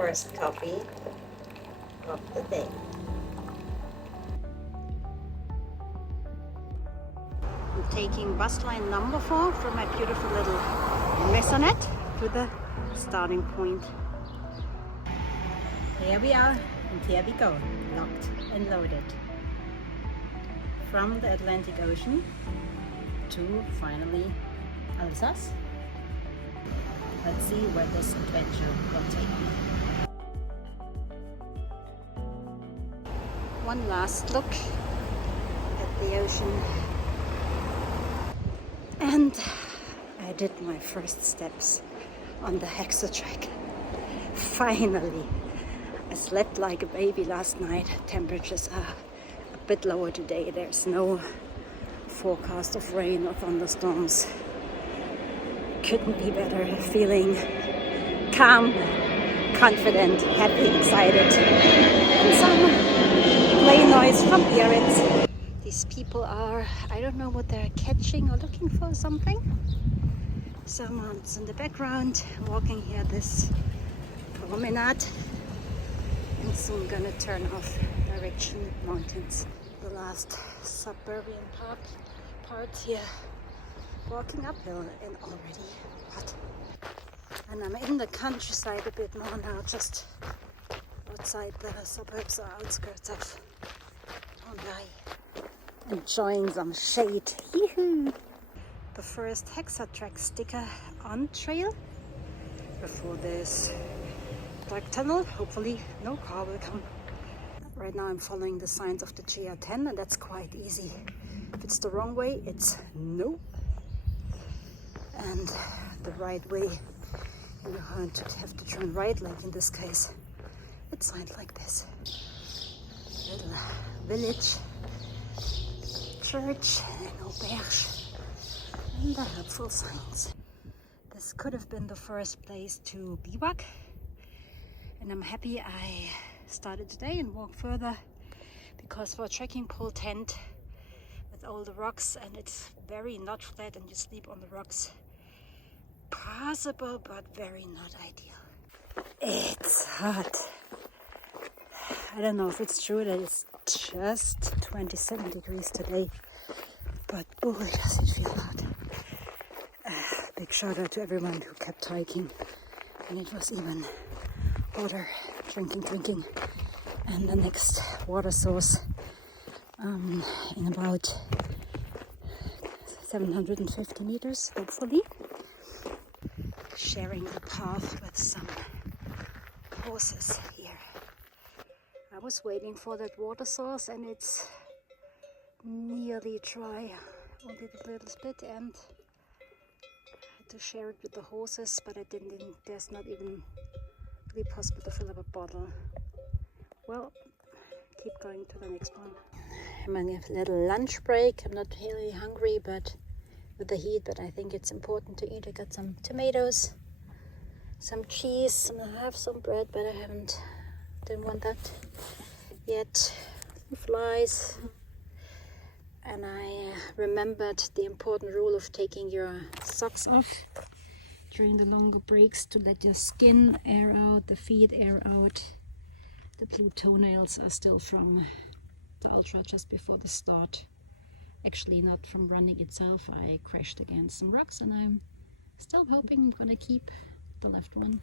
first coffee of the day. I'm taking bus line number 4 from my beautiful little maisonette to the starting point. Here we are, and here we go, locked and loaded. From the Atlantic Ocean to finally Alsace. Let's see where this adventure will take me. One last look at the ocean. And I did my first steps on the HEXATREK. Finally! I slept like a baby last night. Temperatures are a bit lower today. There's no forecast of rain or thunderstorms. Couldn't be better. Feeling calm, confident, happy, excited. And some play noise from earrings. These people are, I don't know what they're catching or looking for, something. Someone's in the background walking here this promenade. And soon gonna turn off direction mountains. The last suburban part here. Walking uphill and already hot. And I'm in the countryside a bit more now, just outside the suburbs or outskirts of Hendaye. Enjoying some shade. Yee-hoo! The first HEXATREK sticker on trail before this dark tunnel. Hopefully no car will come. Right now I'm following the signs of the GR10 and that's quite easy. If it's the wrong way, it's no. And the right way, you have to turn right, like in this case. It's signed like this. Little village, church, and auberge, and the helpful signs. This could have been the first place to bivouac, and I'm happy I started today and walked further, because for a trekking pole tent with all the rocks, and it's very not flat and you sleep on the rocks, possible but very not ideal. It's hot. I don't know if it's true that it's just 27 degrees today, but boy does it feel hot. Big shout out to everyone who kept hiking, and it was even water, drinking, and the next water source in about 750 meters, hopefully. Sharing the path with some horses here. I was waiting for that water source and it's nearly dry, only a little bit, and I had to share it with the horses, but I didn't. There's not even really possible to fill up a bottle. Well, keep going to the next one. I'm on a little lunch break. I'm not really hungry, but with the heat, but I think it's important to eat. I got some tomatoes, some cheese, I have some bread, but I didn't want that yet. Some flies. And I remembered the important rule of taking your socks off during the longer breaks to let your skin air out, the feet air out. The blue toenails are still from the ultra just before the start. Actually not from running itself. I crashed against some rocks and I'm still hoping I'm gonna keep the left one.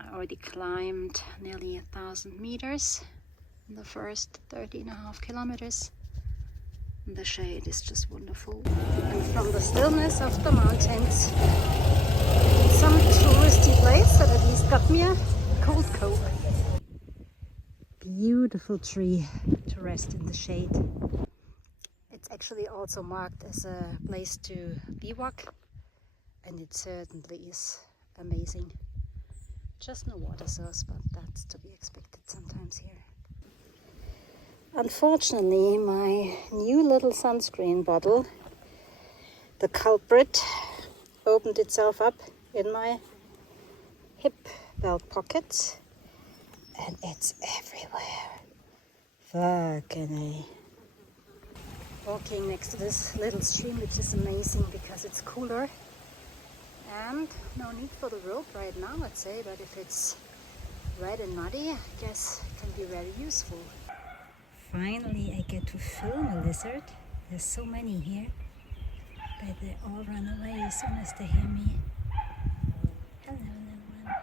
I already climbed nearly 1,000 meters in the first 30.5 kilometers. And the shade is just wonderful. And from the stillness of the mountains, some touristy place that at least got me a cold Coke. Beautiful tree to rest in the shade. It's actually also marked as a place to bivouac, and it certainly is amazing. Just no water source, but that's to be expected sometimes here. Unfortunately, my new little sunscreen bottle, the culprit, opened itself up in my hip belt pocket. And it's everywhere. Fucking A. Walking next to this little stream, which is amazing because it's cooler And no need for the rope right now, I'd say, but if it's wet and muddy, I guess it can be very useful. Finally, I get to film a lizard. There's so many here, but they all run away as soon as they hear me. Hello, little one.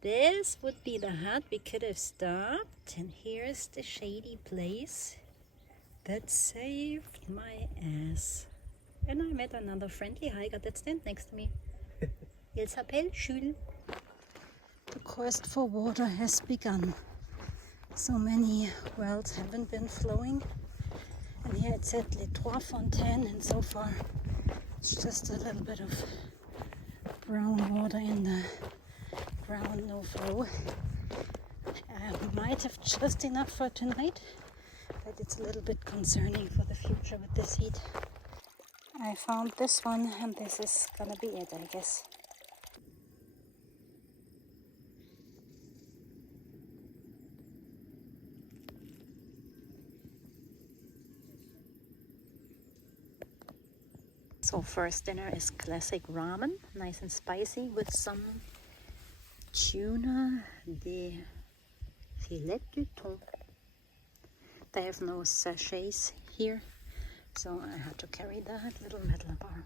This would be the hut we could have stopped, and here's the shady place that saved my ass. And I met another friendly hiker that stands next to me. Il s'appelle Jules. The quest for water has begun. So many wells haven't been flowing. And here it said les Trois Fontaines, and so far it's just a little bit of brown water in the ground, no flow. We might have just enough for tonight, but it's a little bit concerning for the future with this heat. I found this one, and this is gonna be it, I guess. So first dinner is classic ramen, nice and spicy, with some tuna de filet du thon. They have no sachets here, so I had to carry that little metal bar,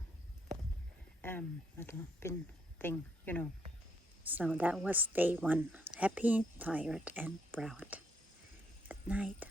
metal bin thing, you know. So that was day one. Happy, tired, and proud. Good night.